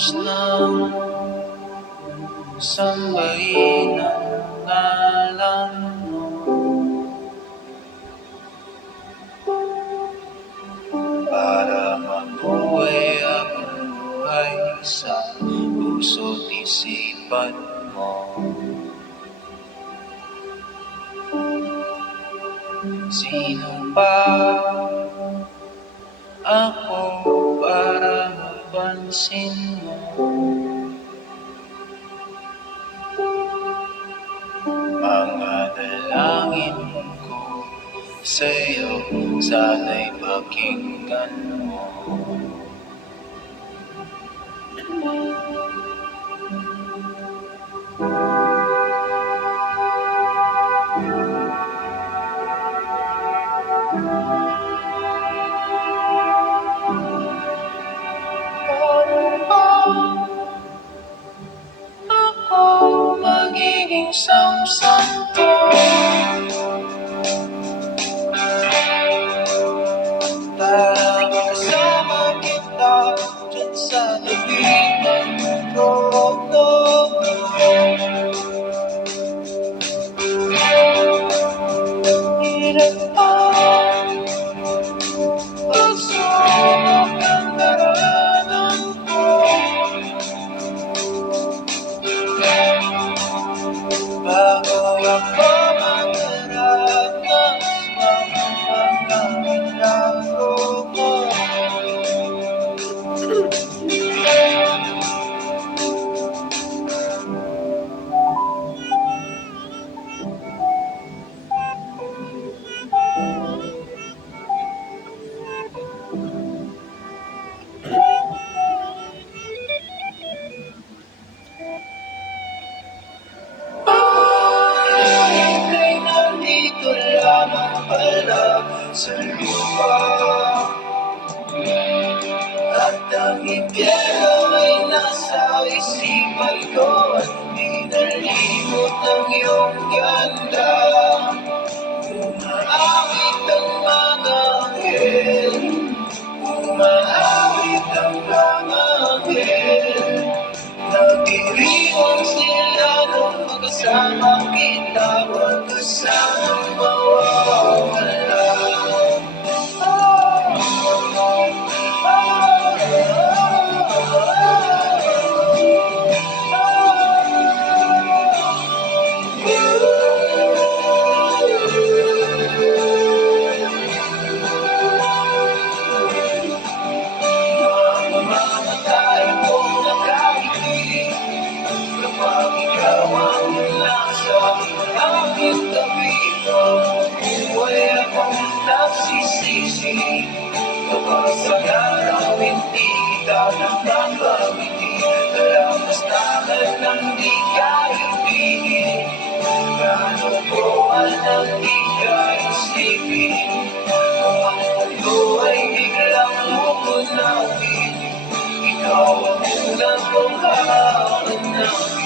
Tapos nang sambahin ang ngalan mo, para mabuhay ang buhay sa puso't isipan mo. Sino pa ako para mapansin mo? Mga dalangin ko sa'yo, sana'y pakinggan mo. Ako magiging samsampo para makasama kita dyan sa labing ng mundo. Hirap pa pagsubok ang daranan ko, bago ako magdaranas ng mga milagro mo. Ay, nandito lamang pala sa lupa, at ang impyerno ay nasa isipan ko, at di nalimot ang iyong ganda. Umaawit ang mga anghel, umaawit ang mga anghel, nagdiriwang sila nung magkasama kita, magkasamang mawawala. Mamamatay kung nakaibig kapag ikaw ang nasa aming tabi mo. Buhay akong nagsisisi kapag sa araw hindi kita napapangiti. Kalamas naman ang di ka ibigin, kanukuhan ang di ka isipin. Kung ang mundo ay biglang umunawin, ikaw ang unang kong hahanapin.